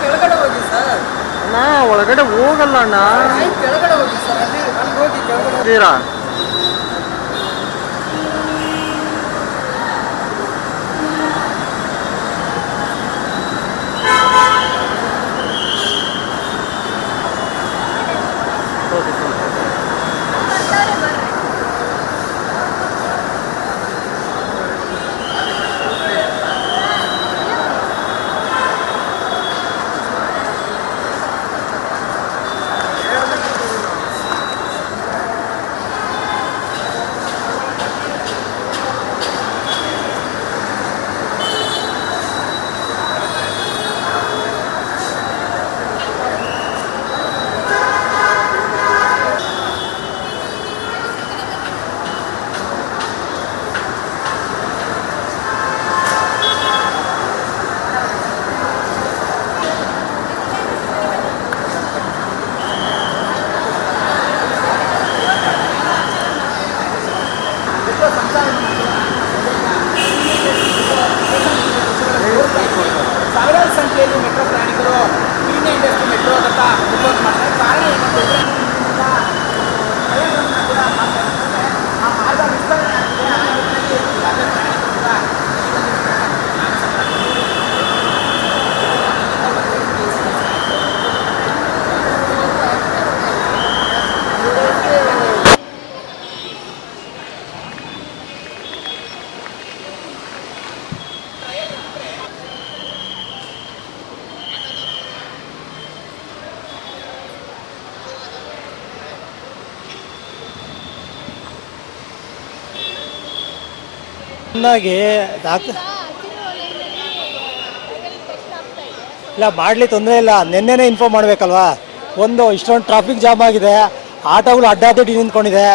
ಕೆಳಗಡೆ ಹೋಗಿ ಸರ್. ಅಣ್ಣ ಒಳಗಡೆ ಹೋಗಲ್ಲ ಅಣ್ಣ. ಕೆಳಗಡೆ ಹೋಗಿ ಸರ್, ಅಲ್ಲಿ ಹೋಗಿ ಕೆಳಗಡೆ. ಸಾವಿರಾರು ಸಂಖ್ಯೆಯಲ್ಲಿ ಮೆಟ್ರೋ ಪ್ರಯಾಣಿಕರು ಇಂಡಿಯನ್ ಇಂಡಸ್ಟ್ರಿ ಮೆಟ್ರೋ ಅಂತ ಉಪಯೋಗ ಮಾಡ್ತಾರೆ. ಕಾರಣ ಏನಂತಂದರೆ ಕೂಡ ಆ ಮಾರ್ಗ ವಿಸ್ತರಣೆ ಆಗಿದೆ. ಆ ನಿಟ್ಟಿನಲ್ಲಿ ಯಾವುದೇ ಪ್ರಯಾಣಿಕರು ಕೂಡ ಚೆನ್ನಾಗಿ ಇಲ್ಲ ಮಾಡಲಿ ತೊಂದರೆ ಇಲ್ಲ. ನಿನ್ನೆನೇ ಇನ್ಫಾರ್ಮ್ ಮಾಡಬೇಕಲ್ವಾ. ಒಂದು ಇಷ್ಟೊಂದು ಟ್ರಾಫಿಕ್ ಜಾಮ್ ಆಗಿದೆ, ಆಟೋಗಳು ಅಡ್ಡಾದಿಡ್ಡಿ ನಿಂತ್ಕೊಂಡಿದೆ.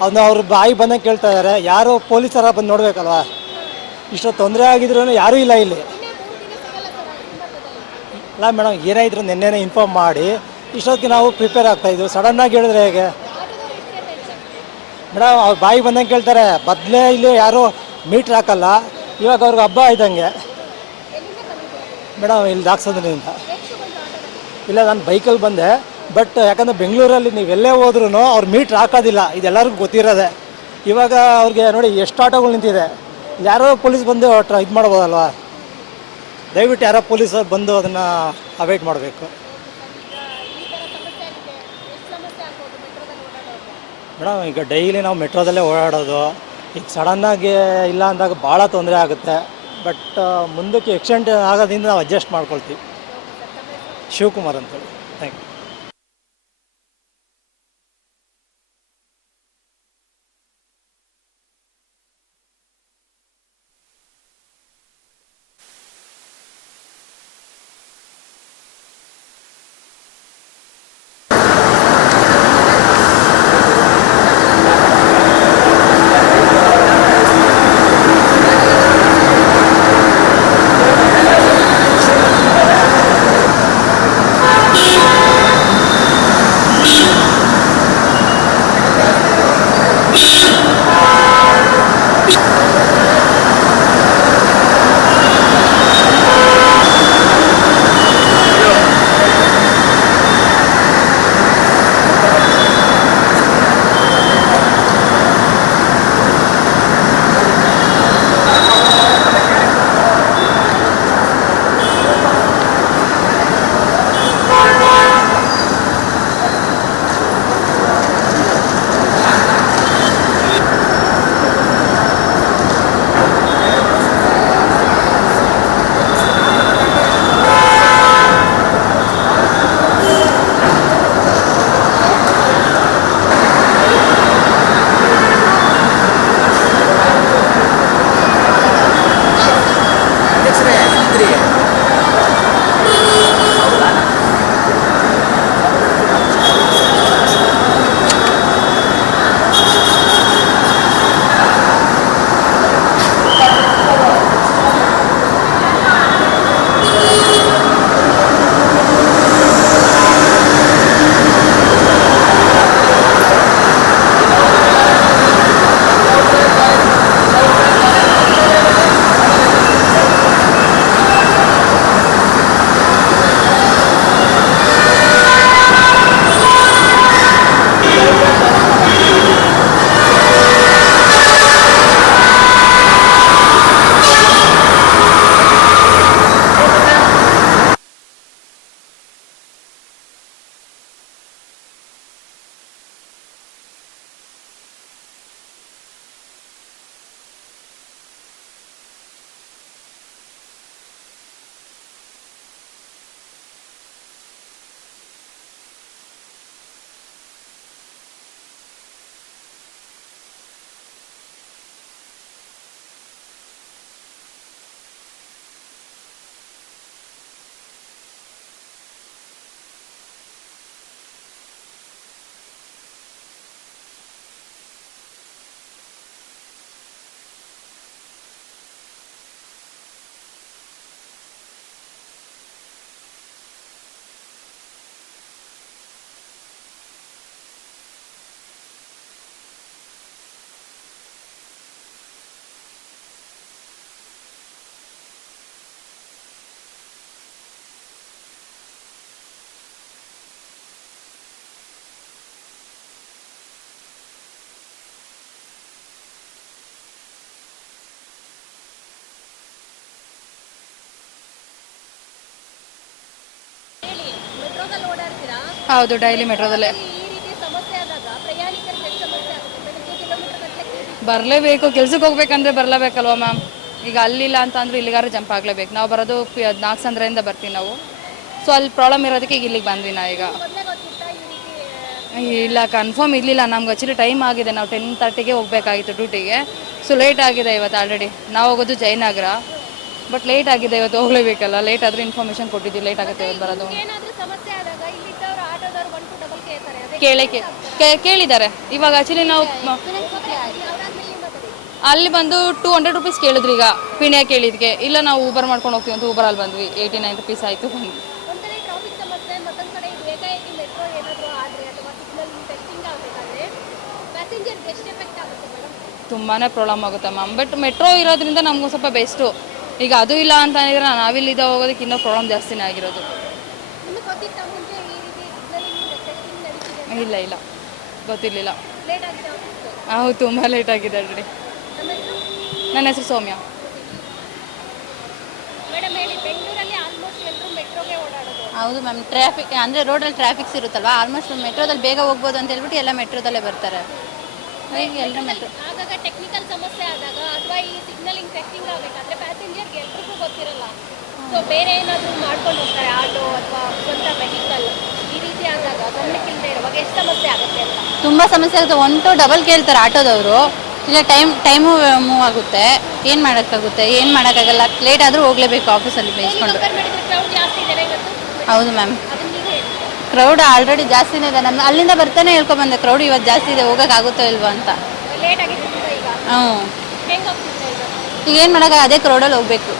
ಅದನ್ನ ಅವ್ರು ಬಾಯಿ ಬಂದಂಗೆ ಕೇಳ್ತಾ ಇದ್ದಾರೆ. ಯಾರು ಪೊಲೀಸರ ಬಂದು ನೋಡಬೇಕಲ್ವಾ. ಇಷ್ಟೊಂದು ತೊಂದರೆ ಆಗಿದ್ರು ಯಾರೂ ಇಲ್ಲ ಇಲ್ಲಿ. ಇಲ್ಲ ಮೇಡಮ್, ಏನಾಯಿದ್ರು ನಿನ್ನೆನೇ ಇನ್ಫಾರ್ಮ್ ಮಾಡಿ ಇಷ್ಟೊತ್ತಿಗೆ ನಾವು ಪ್ರಿಪೇರ್ ಆಗ್ತಾಯಿದ್ವಿ. ಸಡನ್ನಾಗಿ ಹೇಳಿದ್ರೆ ಹೇಗೆ ಮೇಡಮ್? ಅವ್ರು ಬಾಯಿ ಬಂದಂಗೆ ಕೇಳ್ತಾರೆ. ಬದಲೇ ಇಲ್ಲಿ ಯಾರು ಮೀಟ್ರ್ ಹಾಕಲ್ಲ. ಇವಾಗ ಅವ್ರಿಗೆ ಹಬ್ಬ ಇದ್ದಂಗೆ ಮೇಡಮ್. ಇಲ್ಲಿ ದಾಕ್ಸೋದ್ರಿಂದ ಇಲ್ಲ, ನಾನು ಬೈಕಲ್ಲಿ ಬಂದೆ. ಬಟ್ ಯಾಕಂದರೆ ಬೆಂಗಳೂರಲ್ಲಿ ನೀವೆಲ್ಲೇ ಹೋದ್ರೂ ಅವ್ರು ಮೀಟ್ರ್ ಹಾಕೋದಿಲ್ಲ, ಇದೆಲ್ಲರಿಗೂ ಗೊತ್ತಿರೋದೆ. ಇವಾಗ ಅವ್ರಿಗೆ ನೋಡಿ ಎಷ್ಟು ಆಟೋಗಳು ನಿಂತಿದೆ. ಯಾರೋ ಪೊಲೀಸ್ ಬಂದು ಇದು ಮಾಡ್ಬೋದಲ್ವಾ. ದಯವಿಟ್ಟು ಯಾರೋ ಪೊಲೀಸರು ಬಂದು ಅದನ್ನು ಅವಾಯ್ಡ್ ಮಾಡಬೇಕು ಮೇಡಮ್. ಈಗ ಡೈಲಿ ನಾವು ಮೆಟ್ರೋದಲ್ಲೇ ಓಡಾಡೋದು. ಈಗ ಸಡನ್ನಾಗಿ ಇಲ್ಲ ಅಂದಾಗ ಭಾಳ ತೊಂದರೆ ಆಗುತ್ತೆ. ಬಟ್ ಮುಂದಕ್ಕೆ ಎಕ್ಸ್ಟೆಂಡ್ ಆಗೋದ್ರಿಂದ ನಾವು ಅಡ್ಜಸ್ಟ್ ಮಾಡ್ಕೊಳ್ತೀವಿ. ಶಿವಕುಮಾರ್ ಅಂತೇಳಿ. Thank you. ಮೆಟ್ರೋದಲ್ಲಿ ಓಡಾಡ್ತೀರಾ? ಹೌದು, ಡೈಲಿ ಮೆಟ್ರೋದಲ್ಲೇ. ಈ ರೀತಿ ಸಮಸ್ಯೆ ಆದಾಗ ಪ್ರಯಾಣಿಕರಿಗೆ ಎಷ್ಟು ಸಮಸ್ಯೆ ಆಗುತ್ತೆ? ಬೆಳಗ್ಗೆ ಕಿಲೋಮೀಟರ್ ಗಟ್ಟಲೆ ಬರಲೇಬೇಕು, ಕೆಲ್ಸಕ್ಕೆ ಹೋಗ್ಬೇಕಂದ್ರೆ ಬರಲೇಬೇಕಲ್ವ ಮ್ಯಾಮ್. ಈಗ ಅಲ್ಲಿಲ್ಲ ಅಂತ ಅಂದ್ರೆ ಇಲ್ಲಿಗಾರ ಜಂಪ್ ಆಗಲೇಬೇಕು. ನಾವು ಬರೋದು 4 ಸಂದ್ರೆಯಿಂದ ಬರ್ತೀವಿ ನಾವು. ಸೊ ಅಲ್ಲಿ ಪ್ರಾಬ್ಲಮ್ ಇರೋದಕ್ಕೆ ಈಗ ಇಲ್ಲಿಗೆ ಬಂದ್ವಿ ನಾ ಈಗ. ಮೊದಲೇ ಗೊತ್ತಿತ್ತಾ ಈ ರೀತಿ? ಇಲ್ಲ, ಕನ್ಫರ್ಮ್ ಇರಲಿಲ್ಲ ನಮ್ಗೆ. ಆ್ಯಕ್ಚುಲಿ ಟೈಮ್ ಆಗಿದೆ, ನಾವು 10:30ಗೆ ಹೋಗಬೇಕಾಗಿತ್ತು ಡ್ಯೂಟಿಗೆ. ಸೊ ಲೇಟ್ ಆಗಿದೆ ಇವತ್ತು ಆಲ್ರೆಡಿ. ನಾವು ಹೋಗೋದು ಜಯನಗರ, ಬಟ್ ಲೇಟ್ ಆಗಿದೆ ಇವತ್ತು, ಹೋಗಲೇಬೇಕಲ್ಲ. ಲೇಟ್ ಆದರೂ ಇನ್ಫಾರ್ಮೇಷನ್ ಕೊಟ್ಟಿದ್ದೀವಿ, ಲೇಟ್ ಆಗುತ್ತೆ ಇವತ್ತು ಬರೋದು. ಏನಾದರೂ ಸಮಸ್ಯೆ ಆದಾಗ ಇಲ್ಲಿದ್ದವರು ಆಟೋದವ್ರು 1 to ಡಬಲ್ ಕೇಳ್ತಾರೆ. ಕೇಳಿದ್ದಾರೆ ಇವಾಗ. ಆ್ಯಕ್ಚುಲಿ ನಾವು ಅಲ್ಲಿ ಬಂದು 200 ರುಪೀಸ್ ಕೇಳಿದ್ರಿ ಈಗ ಪಿಣ್ಯ ಕೇಳಿದ್ಗೆ. ಇಲ್ಲ ನಾವು ಊಬರ್ ಮಾಡ್ಕೊಂಡು ಹೋಗ್ತೀವಿ ಅಂತ ಊಬರಲ್ಲಿ ಬಂದ್ವಿ. 89 ರುಪೀಸ್ ಆಯಿತು ಬಂದ್ವಿ. ಒಂದ್ ಕಡೆ ಟ್ರಾಫಿಕ್ ಸಮಸ್ಯೆ, ಮತ್ತೊಂದು ಕಡೆ ಏಕಾಏಕಿ ಮೆಟ್ರೋ ಏನಾದರೂ ಆದರೆ ಅಥವಾ ಸಿಗ್ನಲ್ ಟೆಸ್ಟಿಂಗ್ ಆಗಬೇಕಾದ್ರೆ ಪ್ಯಾಸೆಂಜರ್ಗೆ ಎಷ್ಟು ಎಫೆಕ್ಟ್ ಆಗುತ್ತೆ ಮೇಡಮ್? ತುಂಬಾ ಪ್ರಾಬ್ಲಮ್ ಆಗುತ್ತೆ ಮ್ಯಾಮ್. ಬಟ್ ಮೆಟ್ರೋ ಇರೋದ್ರಿಂದ ನಮಗೂ ಸ್ವಲ್ಪ ಬೆಸ್ಟು. ಈಗ ಅದು ಇಲ್ಲ ಅಂತ ಹೇಳಿದ್ರೆ ನಾವಿಲ್ಲಿದ್ದ ಹೋಗೋದಕ್ಕೆ ಇನ್ನೂ ಪ್ರಾಬ್ಲಮ್ ಜಾಸ್ತಿನೇ ಆಗಿರೋದು. ನಿಮಗೆ ಗೊತ್ತಿತ್ತ ಮುಂಚೆ ಈ ರೀತಿ ಸಿಗ್ನಲಿಂಗ್ ಟೆಸ್ಟಿಂಗ್ ನಡೀತಿದೆ? ಇಲ್ಲ ಗೊತ್ತಿರಲಿಲ್ಲ. ಲೇಟ್ ಆಗಿದೆ ಆಫೀಸ್ಗೆ? ಹೌದು, ತುಂಬ ಲೇಟ್ ಆಗಿದೆ ಆಲ್ರೆಡಿ. ನಮ್ಮ ಹೆಸರು? ನನ್ನ ಹೆಸರು ಸೌಮ್ಯ. ಮೇಡಮ್ ಹೇಳಿ, ಬೆಂಗಳೂರಲ್ಲಿ ಆಲ್ಮೋಸ್ಟ್ ಎಲ್ಲರೂ ಮೆಟ್ರೋಗೆ ಓಡಾಡೋದು. ಹೌದು ಮ್ಯಾಮ್. ಟ್ರಾಫಿಕ್ ಅಂದರೆ ರೋಡಲ್ಲಿ ಟ್ರಾಫಿಕ್ಸ್ ಇರುತ್ತಲ್ವ, ಆಲ್ಮೋಸ್ಟ್ ಮೆಟ್ರೋದಲ್ಲಿ ಬೇಗ ಹೋಗ್ಬೋದು ಅಂತ ಹೇಳ್ಬಿಟ್ಟು ಎಲ್ಲ ಮೆಟ್ರೋದಲ್ಲೇ ಬರ್ತಾರೆ. ಈಗ ಎಲ್ಲರೂ ಮೆಟ್ರೋ. ಆಗಾಗ ಟೆಕ್ನಿಕಲ್ ಸಮಸ್ಯೆ ಆದಾಗ ಅಥವಾ ಈ ಸಿಗ್ನಲಿಂಗ್ ಟೆಸ್ಟಿಂಗ್ ಆಗಬೇಕಾದ್ರೆ ಪ್ಯಾಸೆಂಜರ್ಗೆ ಎಲ್ರಿಗೂ ಗೊತ್ತಿರಲ್ಲ. ಸೊ ಬೇರೆ ಏನಾದರೂ ಮಾಡ್ಕೊಂಡು ಹೋಗ್ತಾರೆ, ಆಟೋ ಅಥವಾ ಸ್ವಂತ ವೆಹಿಕಲ್. ಈ ರೀತಿ ಆದಾಗ ಗಮನಕ್ಕಿಲ್ಲದೆ ಇರುವಾಗ ಎಷ್ಟು ಸಮಸ್ಯೆ ಆಗುತ್ತೆ ಅಂತ? ತುಂಬ ಸಮಸ್ಯೆ ಆಗುತ್ತೆ. 1 to ಡಬಲ್ ಕೇಳ್ತಾರೆ ಆಟೋದವರು. ಇಲ್ಲ ಟೈಮು ಮೂವ್ ಆಗುತ್ತೆ. ಏನು ಮಾಡೋಕ್ಕಾಗುತ್ತೆ? ಏನು ಮಾಡೋಕ್ಕಾಗಲ್ಲ. ಲೇಟ್ ಆದರೂ ಹೋಗಲೇಬೇಕು ಆಫೀಸಲ್ಲಿ ಬೇಯಿಸ್ಕೊಂಡು. ಕಂಪೇರ್ ಮಾಡಿದ್ರೆ ಕ್ರೌಡ್ ಜಾಸ್ತಿ ಇದೆ ಇವತ್ತು. ಹೌದು ಮ್ಯಾಮ್. ಅದನ್ನ ನೀವು ಹೇಳಿ. ಕ್ರೌಡ್ ಆಲ್ರೆಡಿ ಜಾಸ್ತಿನೇ ಇದೆ. ನಮ್ಮ ಅಲ್ಲಿಂದ ಬರ್ತಾನೆ ಹೇಳ್ಕೊಂಬಂದೆ, ಕ್ರೌಡ್ ಇವತ್ತು ಜಾಸ್ತಿ ಇದೆ, ಹೋಗೋಕ್ಕಾಗುತ್ತೋ ಇಲ್ವೋ ಅಂತ. ಲೇಟ್ ಆಗಿದೆ ತುಂಬ ಈಗ. ಹ್ಞೂ. ಹೆಂಗೆ ಹೋಗ್ತಿದ್ರೆ ಈಗ? ಈಗ ಏನು ಮಾಡೋಕ್ಕಾಗ, ಅದೇ ಕ್ರೌಡಲ್ಲಿ ಹೋಗಬೇಕು.